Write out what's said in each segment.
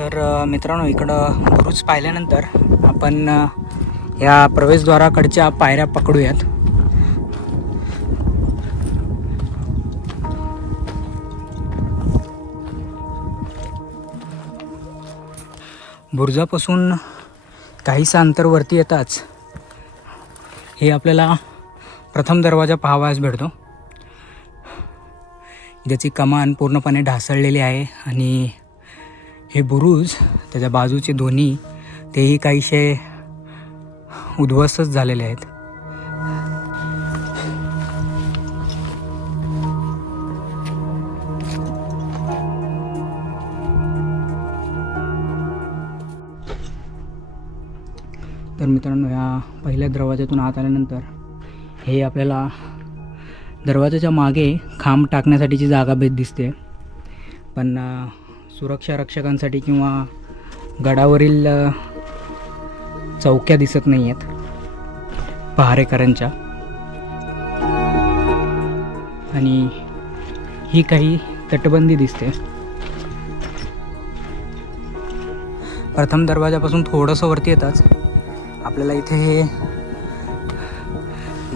तर मित्रांनो, इकडं बुरुज पाहिल्यानंतर आपण या प्रवेशद्वाराकडच्या पायऱ्या पकडूयात. बुरुजापासून काहीसं अंतर वरती येताच हे आपल्याला प्रथम दरवाजा पाहावयास भेटतो, ज्याची कमान पूर्णपणे ढासळलेली आहे आणि हे बुरुज त्याच्या बाजूचे दोन्ही तेही काहीसे उद्ध्वस्तच झालेले आहेत. तर मित्रांनो, ह्या पहिल्या दरवाजातून आत आल्यानंतर हे आपल्याला दरवाजाच्या मागे खांब टाकण्यासाठीची जागा भेट दिसते, पण सुरक्षा रक्षकांसाठी किंवा गडावरील चौक्या दिसत नाही आहेत पहारेकऱ्यांच्या. आणि ही काही तटबंदी दिसते. प्रथम दरवाजापासून थोडंसं वरती येताच आपल्याला इथे हे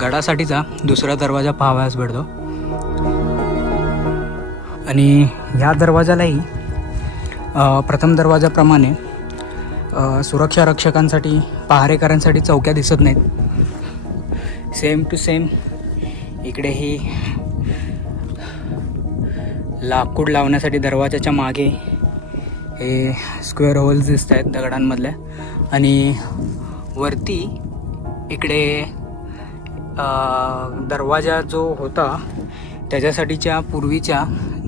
गडासाठीचा दुसरा दरवाजा पाहावयास भेटतो. आणि ह्या दरवाजालाही प्रथम दरवाजाप्रमाणे सुरक्षा रक्षकांसाठी पहारेकऱ्यांसाठी चौक्या दिसत नाहीत. सेम टू सेम इकडेही लाकूड लावण्यासाठी दरवाजाच्या मागे हे स्क्वेअर होल्स दिसत आहेत दगडांमधल्या. आणि वरती इकडे दरवाजा जो होता त्याच्यासाठीच्या पूर्वीच्या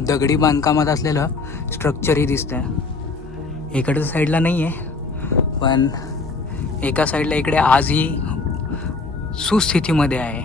दगडी बांधकामात असलेलं स्ट्रक्चरही दिसतं. इकडच्या साईडला नाही आहे, पण एका साईडला इकडे आजही सुस्थितीमध्ये आहे.